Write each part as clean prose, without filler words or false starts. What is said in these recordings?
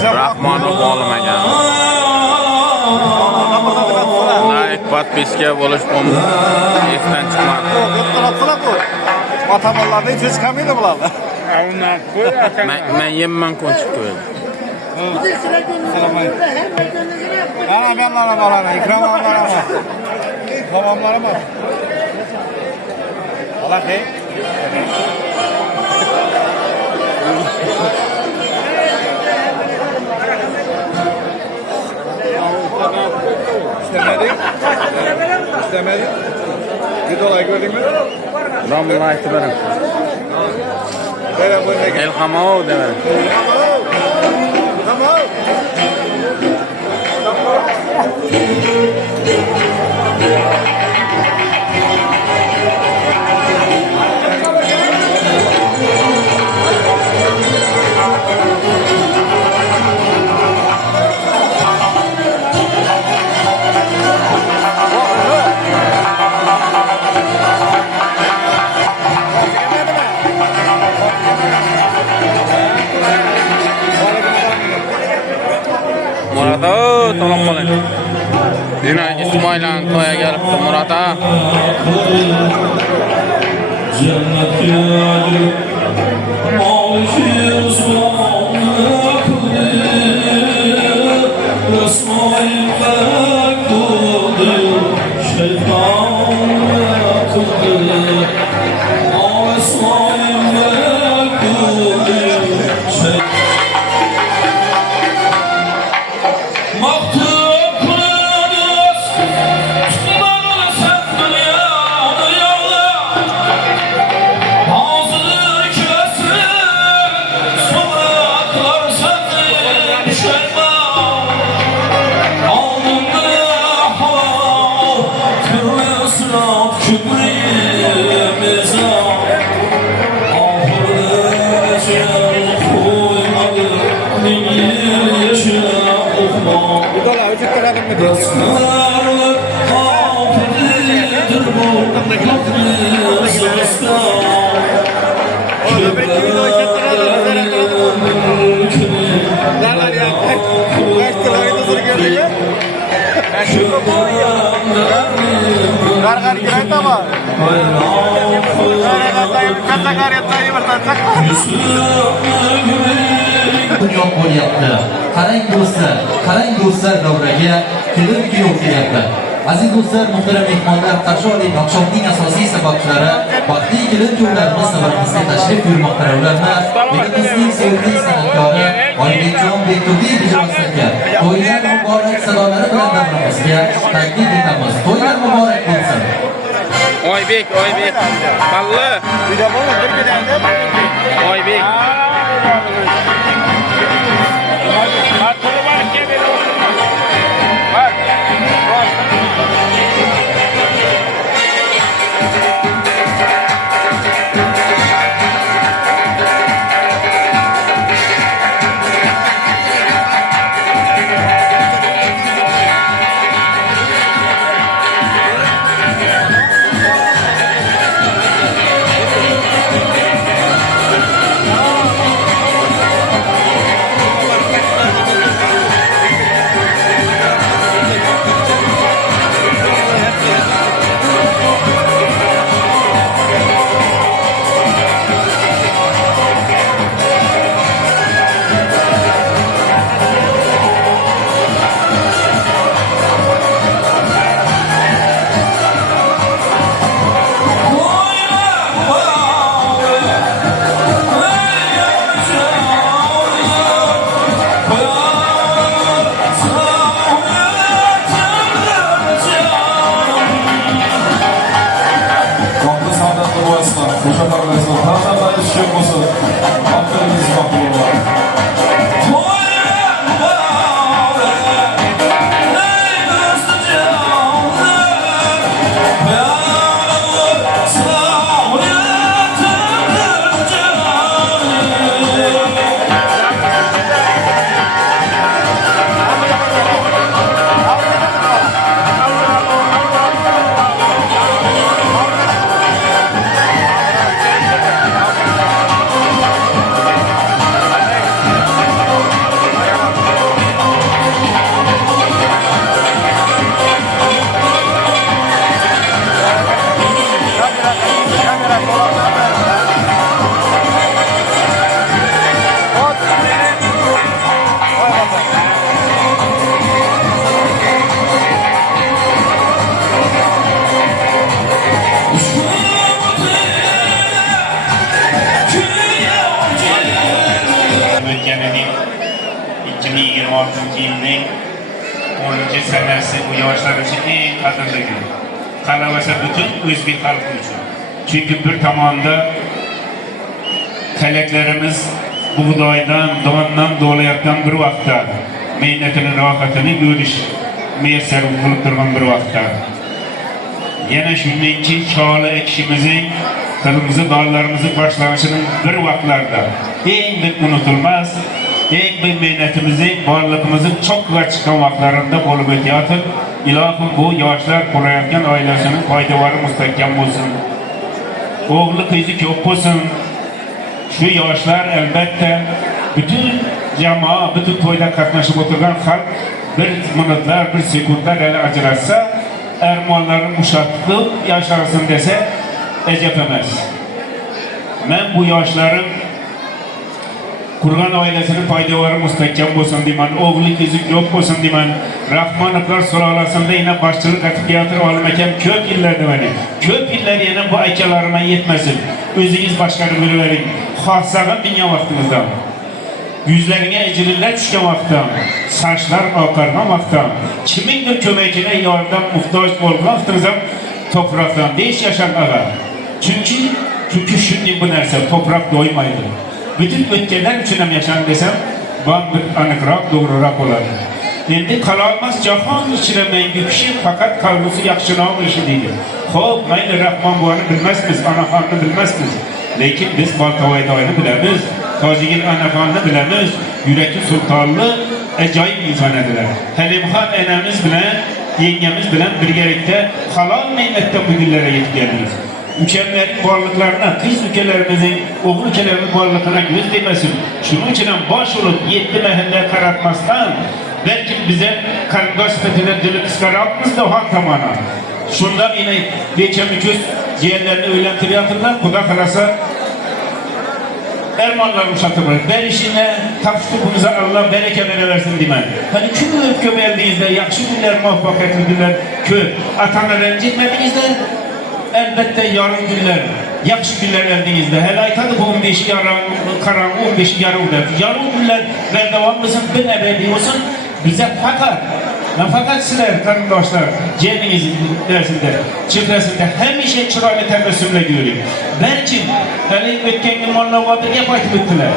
Rahmonov olmagan. Like, подписка bo'lish esdan chiqmadi. Otamonlarda hech chiqmaydi bularni. Men yemman ko'chib qo'ydim. Ana benlarga boradi, ikromlarga. Tamomlarmi? Alaqay. İstemedi. Bir dolayı gördün mü? Ramla aytib beraman. Böyle böyle gel. Elhamov dedim. Tamam. Murata, salom alaykum. Yine İsmail'an to'ya kelibdi Murata. Gargar girayta mı? Yo'q bo'lyapti. Qarang do'stlar davraga kelib kuyov kelyapti. Aziz do'stlar, muhtaram mehmonlar, qarshi oling. Oqshomning asosiy sababchilari baxtli kelin-kuyovlarimiz savarimizga tashrif buyurmoqda. Ularni elimizning sevimli san'atkori Oybekjon Bekturdiyev ijrosiga to'ylar muborak sadolari bilan davramizga taklif etamiz. To'ylar muborak bo'lsin. Oybek. Balli. Oybek. 26 yılın 10. senesi bu yaşlar için en qadrli gün. Qalavasa bütün Özbek halkı için. Çünkü bir tamamda kaleklerimiz buğdaydan, dondan dolayaktan bir vaqtda mehnetinin rahatını görüş müyesser bulup durgan bir vaqtda. Yana shundan keyin şola ekishimizni, qilimizni, dağlarımızı başlanışının bir vaqtlarda eng bir unutulmaz, eng bir mehnetimizi, varlığımızın çok güzel çıkan vaqtlarında bo'lib o'tayotib, ilohim bu yoshlar qurayotgan oilasinin foydalari mustahkam bo'lsin. O'g'li qizi ko'p bo'lsin. Şu yoshlar albatta bütün jamoa, bütün to'yda qatnashib o'tirgan xalq bir minutlar, bir sekundlar ajratsa, armonlarini ushatib yashasin desa, ajab emas. Men bu yoshlarım kurgan ailesinin faydaları mustahkam bo'lsin deyman, o'g'li qizi ko'p bo'lsin deyman. Rahmonovlar sulolasida yana boshchilik qilib teatr olim akam ko'p yillar demadi. Ko'p yillar yana bu akalarima yetmasin. O'zingiz boshqarib yuravering. Xohlagan dunyo vaqtimizda. Yuzlariga ejirlar tushgan vaqtda, sochlar oqargan vaqtda, kimingdir ko'magiga yordam muhtoj bo'lgan vaqtimizda to'proqdan deyish yashagan. Çünkü shunday bu narsa toprak doymaydi. Bütün o'tganlar uchun ham yashang desam, bu bir aniqroq, to'g'riroq bo'ladi. Endi qololmas jahon ichida mangu kishi faqat qalbisi yaxshiroq ishi deydi. Xo'p, mayli Rahmon buvani bilmasmiz, onaxonni bilmasmiz. Lekin biz Boltavoyni bilamiz, Tojigil onaxonni bilamiz, yuraki sultonli ajoyib inson edilar. Halimxon onamiz bilan, yengamiz bilan birgalikda halol mehnatdan bu kunlarga yetganmiz. Ülkelerin varlıklarına, kız ülkelerimizin, oğul ülkelerimizin varlıklarına göz değmesin. Şunun için baş olup 7 mahalleye karatmazdan, belki bize karındaş sepetinden dili kıskaratmız da hak tamana. Şundan yine geçen göz ciğerlerini öğlentiriyorlar, kuda kalasa ermanlar uşatılır. Ben işine tapıştığımıza Allah bereket versin diyeyim. Hani köp kömeldiğinizde, yakşı günler, muvaffakiyetli günler, köp. Atanı rencitmediğinizde, elbette yarın günler, yakşı günler eldinizde. Hele aytadı bu 15 yarın, karan 15 yarın der. Yarın günler ve devamımızın bir ebedi olsun. Bize fakat sizler kardeşler, cebinizin dersinde, çifresinde hemişe çırayla tebessümle görüyorum. Belki hele ötken gün Mollavat'ı yapaydı bittiler.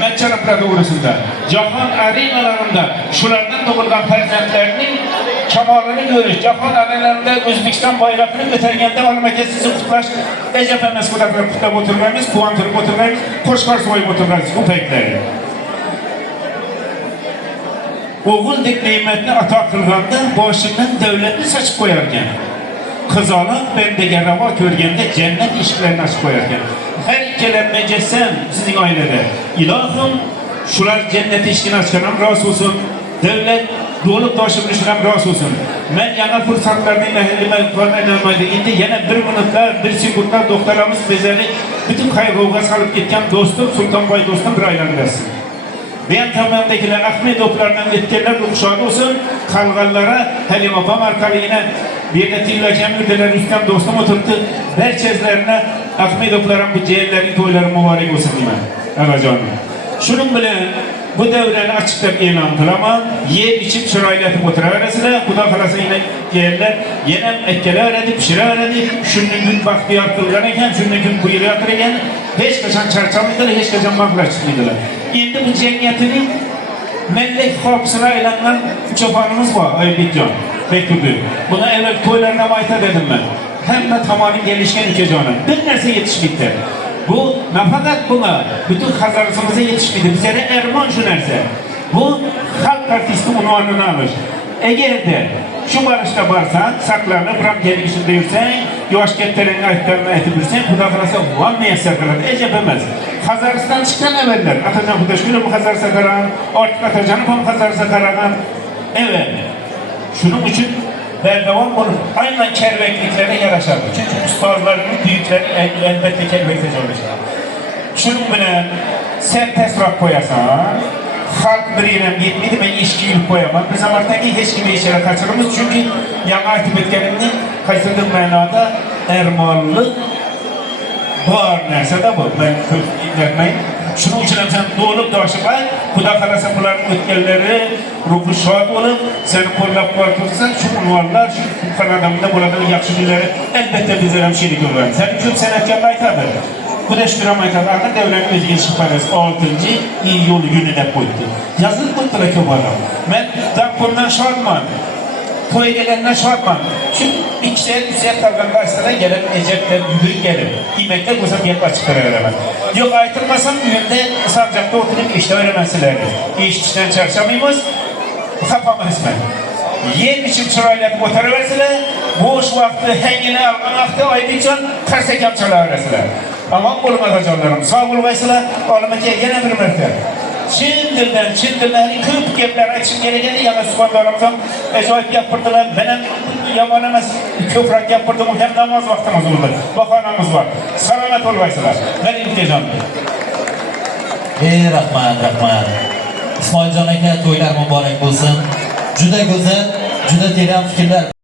Metçaraplar doğrusunda, Cahan arenalarında şulardan doğulgan perzentlerinin kemalini görür. Cahan arenalarında Özbekistan bayrağını götürgende almak sizi kutlaş. Ecep emez kutlap oturmayız, kuantırıp oturmayız, koşkar soyup oturmayız bu pekleri. Oğul dik nimetini ata kılganda başından devletini saçıp koyarken, kızalak bendege rava görgende cennet işlerini açıp koyarken, her kelemecesen sizin ailede, ilahım şular cennet işini açkanam razı olsun, devlet dolup taşımışınam razı olsun. Ben yana fırsatlarını mehellime kullanmaydı. Indi yana bir minutlar, bir sekundlar doktorlarımız bizleri bütün kaygıga salıp gitken dostum, Sultanbay dostum bir aylandırsın. Ben tamamdakiler Ahmedovlardan etkiler uşağı olsun, kalgallara Halim Apam arkalı yine bir de Tilla Kemirdiler üstten dostum oturttu. Berçezlerine Ahmedovların bu ciğerlerin toyları mübarek olsun diyeyim. Alacağım. Şunun bile bu devreni açıklayıp ilan kılama, yer içip çıraylatıp oturarasıyla, bu da kalası yine ciğerler, yine ekkeler edip, pişirer edip, şunun gün bahtiyar kılganıyken, şunun gün kuyruğu yatırırken, hiç kaçan çarçamıydılar, hiç kaçan maklar çıkmıydılar. Şimdi bu cemiyetinin mellek korkusuna ilanlar çobanımız var, Aybekcan, Bekir'di. Buna evvel toylarına mayta dedim ben. Hem de tamamen gelişken ülkecağına. Bir nerse yetişmekte. Bu nafakat buna, bütün Hazarısımıza yetişmedi. Bize de erman şu nerse. Bu halk artisti unvanını alır. Eğer de şu barışta varsan, saklarını bırak gelişinde yürsen, yavaşketlerin ayaklarına etibirsen, bu da kalasa van meyesser kalır. Ecep emez. Hazaristan çıkan evveller. Atacan Kudaş günü bu Hazarisa karan, artık Atacan'ı bu Hazarisa karan. Evet. Şunun için berdevam olur. Aynen kervekliklere yaraşardı. Çünkü ustalarının büyükleri elbette kervekte çalışır. Şunun bile sen tesrak koyasan, halk bir yerem yetmedi ben işki yılıp koyamam. Biz amartaki hiç gibi işlere kaçırırız. Çünkü yana aktif etkenliğinin kaysıdığım manada ermanlı var nerse de bu. Ben kötü vermeyin. Şunun için hem sen doğulup doşupay, Kuda kalasa buların ötkenleri, ruhu şuat olup, seni kollap koytursan, şu unvanlar, şu kanadamında burada yakşı günleri elbette bizler hem şeylik olur. Sen köp senetkenle aytadı. Kudeştiram aytadı. Arka devren özgün şıparız 6. iyi yolu gününe koydu. Yazılıp koydular köp adam. Ben Dampundan şuatman. Toygelerinden şuatman. Şu ikişer kalkan karşısına gelip ecekler büyük gelir. İmekler kusam gelip açıklar öğrenemez. Yok aytılmasam önünde sancakta oturup işte öğrenmesilerdi. İş işten çarşamayımız, kapamayız ben. Yer biçim çırayla oturuverseler, boş vakti hengine algan vakti aydıkçan tersekam çırayverseler. Aman olmaz canlarım, sağ bulmaysalar, olmaya yine bir mertebe. Çin dilden kırıp gepler açın gerekeni yana subanlarımızdan acayip yapırdılar. Benim yaman emez köprak yapırdım hem namaz vaktimiz oldu. Bakanamız var. Selamet olmaysalar. Ben iltizam. Rahmat. İsmailjon aka to'ylar muborak bo'lsin. Juda go'zal, juda teran fikrlar